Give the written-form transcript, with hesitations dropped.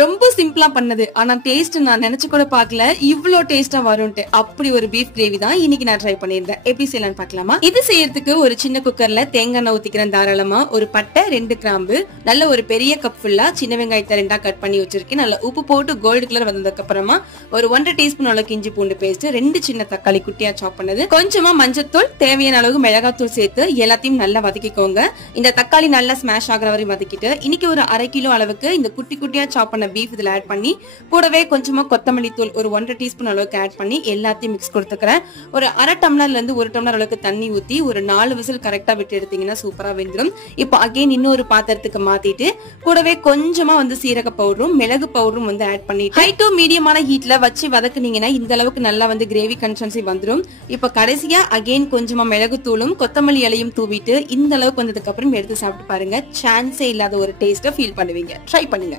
ரொம்ப சிம்பிளா பண்ணது, ஆனா டேஸ்ட் நான் நினைச்சு கூட பாக்கல இவ்ளோ டேஸ்டா வரும்ட்டு. அப்படி ஒரு பீஃப் கிரேவி தான் இன்னைக்கு நான் ட்ரை பண்ணிருந்தேன். எப்படி செய்யலாம்னு பாக்கலாமா? இது செய்யறதுக்கு ஒரு சின்ன குக்கர்ல தேங்காய் எண்ணெய் ஊத்திக்கிறேன் தாராளமா. ஒரு பட்டை, 2 கிராம்பு, நல்ல ஒரு பெரிய கப் ஃபுல்லா சின்ன வெங்காயத்தை 2ஆ கட் பண்ணி வச்சிருக்கேன். நல்ல உப்பு போட்டு கோல்டு கலர் வந்ததுக்கு அப்புறமா ஒரு 1.5 டீஸ்பூன் அளவுக்கு இஞ்சி பூண்டு பேஸ்ட், 2 சின்ன தக்காளி குட்டியா சாப் பண்ணது, கொஞ்சமா மஞ்சத்தூள், தேவையான அளவு மிளகாத்தூள் சேர்த்து எல்லாத்தையும் நல்லா வதக்கிக்கோங்க. இந்த தக்காளி நல்லா ஸ்மாஷ் ஆகிற வரையும் வதக்கிட்டு இன்னைக்கு ஒரு 1/2 கிலோ அளவுக்கு இந்த குட்டி குட்டியா சாப் பீஃப் இதுல ஆட் பண்ணி கூடவே கொஞ்சமா கொத்தமல்லி தூள் ஒரு 1.5 டீஸ்பூன் அளவுக்கு ஆட் பண்ணி எல்லாத்தையும் மிக்ஸ் கொடுத்துக்கிறேன். ஒரு 1/2 டம்ளர்ல இருந்து 1 டம்ளர் அளவுக்கு தண்ணி ஊத்தி ஒரு 4 விசில் கரெக்டா விட்டு எடுத்தீங்கன்னா சூப்பரா வெந்துடும். இப்போ அகைன் இன்னொரு பாத்திரத்துக்கு மாத்திட்டு கூடவே கொஞ்சமா சீரக பவுடரும் மிளகு பவுடரும் ஆட் பண்ணிட்டு ஹை டு மீடியமான ஹீட்ல வச்சு வதக்குனீங்கன்னா இந்த அளவுக்கு நல்லா கிரேவி கன்சிஸ்டன்சி வந்துடும். இப்போ கடைசியா அகைன் கொஞ்சமா மிளகு தூளும் கொத்தமல்லி இலையும் தூவிட்டு இந்த அளவுக்கு வந்ததுக்கு அப்புறம் எடுத்து சாப்பிட்டு பாருங்க. சான்ஸே இல்லாத ஒரு டேஸ்ட ஃபீல் பண்ணுவீங்க. ட்ரை பண்ணுங்க.